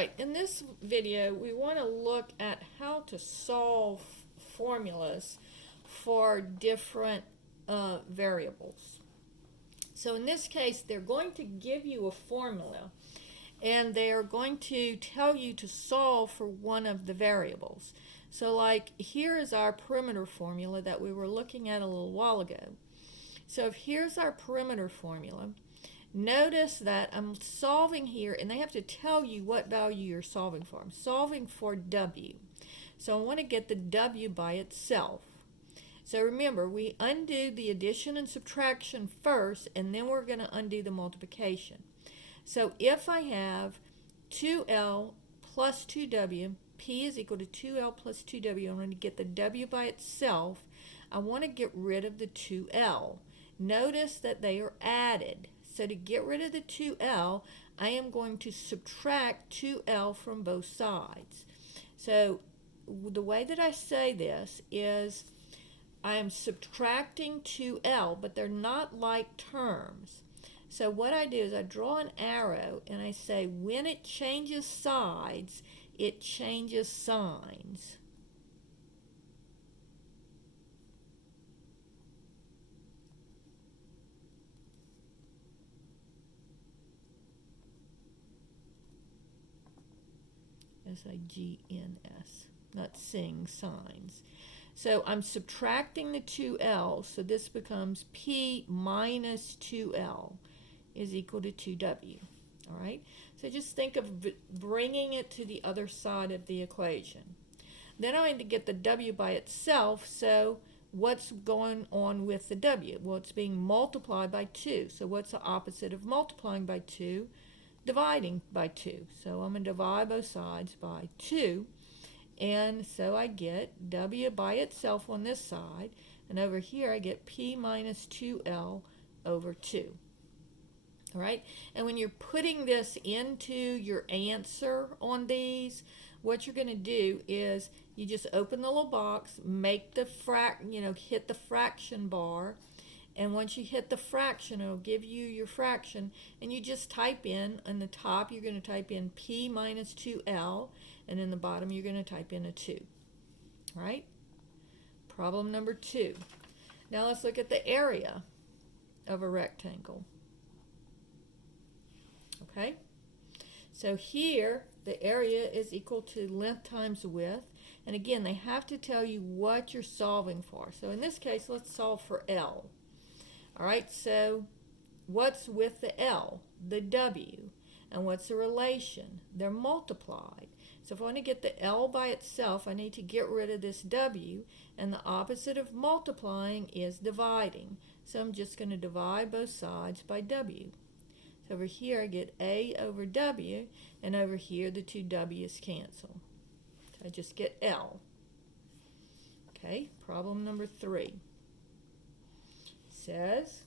Alright, in this video we want to look at how to solve formulas for different variables. So in this case they're going to give you a formula and they are going to tell you to solve for one of the variables. So like here is our perimeter formula that we were looking at a little while ago. So if here's our perimeter formula, notice that I'm solving here, and they have to tell you what value you're solving for. I'm solving for W. So I want to get the W by itself. So remember, we undo the addition and subtraction first, and then we're going to undo the multiplication. So if I have 2L plus 2W, P is equal to 2L plus 2W, I'm going to get the W by itself. I want to get rid of the 2L. Notice that they are added. So to get rid of the 2L, I am going to subtract 2L from both sides. So the way that I say this is I am subtracting 2L, but they're not like terms. So what I do is I draw an arrow and I say when it changes sides, it changes signs. S-I-G-N-S, not sing, signs. So I'm subtracting the 2L, so this becomes P minus 2L is equal to 2W. All right, so just think of bringing it to the other side of the equation. Then I need to get the W by itself, so what's going on with the W? Well, it's being multiplied by 2. So what's the opposite of multiplying by 2? Dividing by 2. So I'm going to divide both sides by 2. And so I get W by itself on this side. And over here I get P minus 2L over 2. All right? And when you're putting this into your answer on these, what you're going to do is you just open the little box, make the hit the fraction bar. And once you hit the fraction, it'll give you your fraction, and you just type in, on the top you're going to type in P minus 2L, and in the bottom you're going to type in a 2. All right? Problem number 2. Now let's look at the area of a rectangle. Okay? So here, the area is equal to length times width, and again, they have to tell you what you're solving for. So in this case, let's solve for L. All right, so what's with the L? The W. And what's the relation? They're multiplied. So if I want to get the L by itself, I need to get rid of this W, and the opposite of multiplying is dividing. So I'm just going to divide both sides by W. So over here I get A over W, and over here the two W's cancel. So I just get L. Okay, problem number 3. Says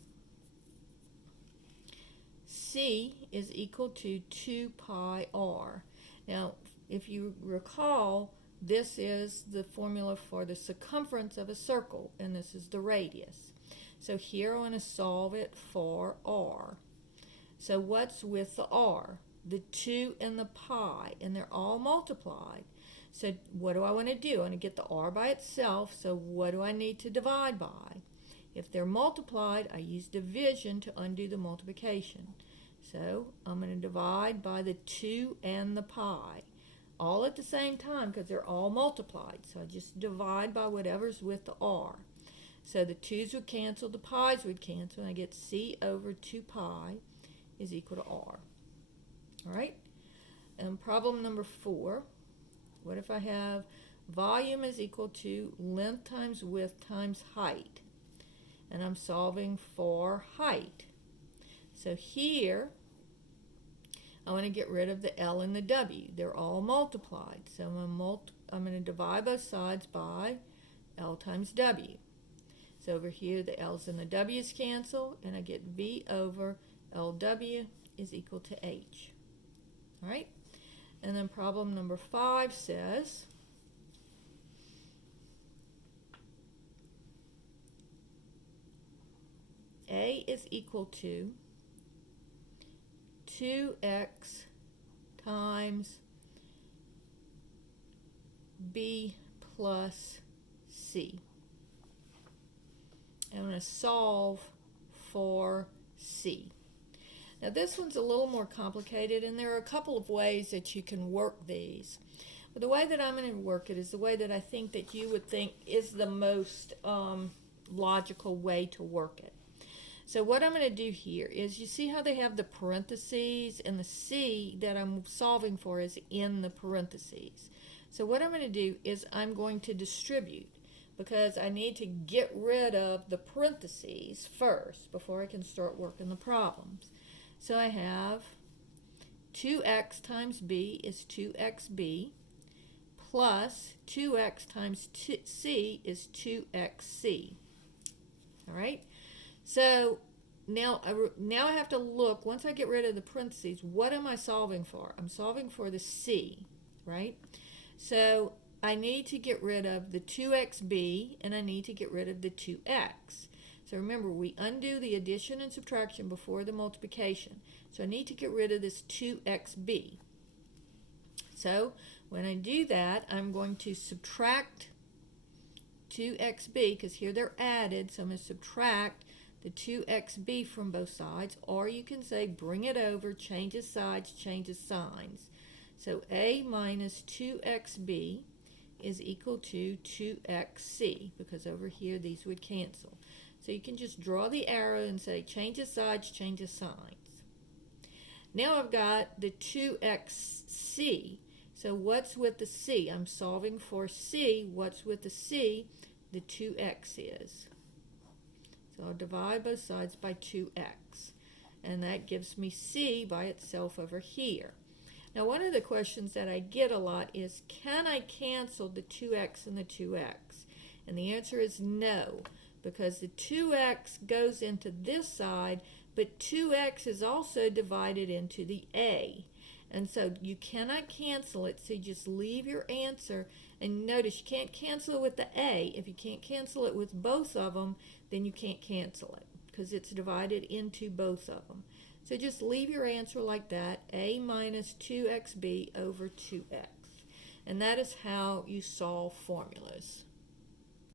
C is equal to 2 pi r. Now, if you recall, this is the formula for the circumference of a circle, and this is the radius. So here I want to solve it for r. So what's with the r? The 2 and the pi, and they're all multiplied. So what do I want to do? I want to get the r by itself, so what do I need to divide by? If they're multiplied, I use division to undo the multiplication. So I'm going to divide by the 2 and the pi, all at the same time because they're all multiplied. So I just divide by whatever's with the r. So the 2's would cancel, the pi's would cancel, and I get C over 2 pi is equal to r. All right? And problem number 4, what if I have volume is equal to length times width times height? And I'm solving for height. So here, I want to get rid of the L and the W. They're all multiplied. So I'm going to divide both sides by L times W. So over here, the L's and the W's cancel, and I get V over LW is equal to H. All right? And then problem number 5 says A is equal to 2x times b plus c. I'm going to solve for c. Now this one's a little more complicated, and there are a couple of ways that you can work these. But the way that I'm going to work it is the way that I think that you would think is the most logical way to work it. So what I'm going to do here is, you see how they have the parentheses, and the c that I'm solving for is in the parentheses. So what I'm going to do is I'm going to distribute, because I need to get rid of the parentheses first before I can start working the problems. So I have 2x times b is 2xb, plus 2x times c is 2xc. All right? So now I have to look, once I get rid of the parentheses, what am I solving for? I'm solving for the c, right? So I need to get rid of the 2xb, and I need to get rid of the 2x. So remember, we undo the addition and subtraction before the multiplication. So I need to get rid of this 2xb. So when I do that, I'm going to subtract 2xb, because here they're added, so I'm going to subtract the 2xb from both sides, or you can say bring it over, change the sides, change the signs. So a minus 2xb is equal to 2xc, because over here these would cancel. So you can just draw the arrow and say change the sides, change the signs. Now I've got the 2xc. So what's with the c? I'm solving for c. What's with the c? The 2x is. So I'll divide both sides by 2x. And that gives me c by itself over here. Now one of the questions that I get a lot is, can I cancel the 2x and the 2x? And the answer is no, because the 2x goes into this side, but 2x is also divided into the a. And so you cannot cancel it, so you just leave your answer. And notice you can't cancel it with the a. If you can't cancel it with both of them, then you can't cancel it, because it's divided into both of them. So just leave your answer like that, a minus 2xb over 2x. And that is how you solve formulas.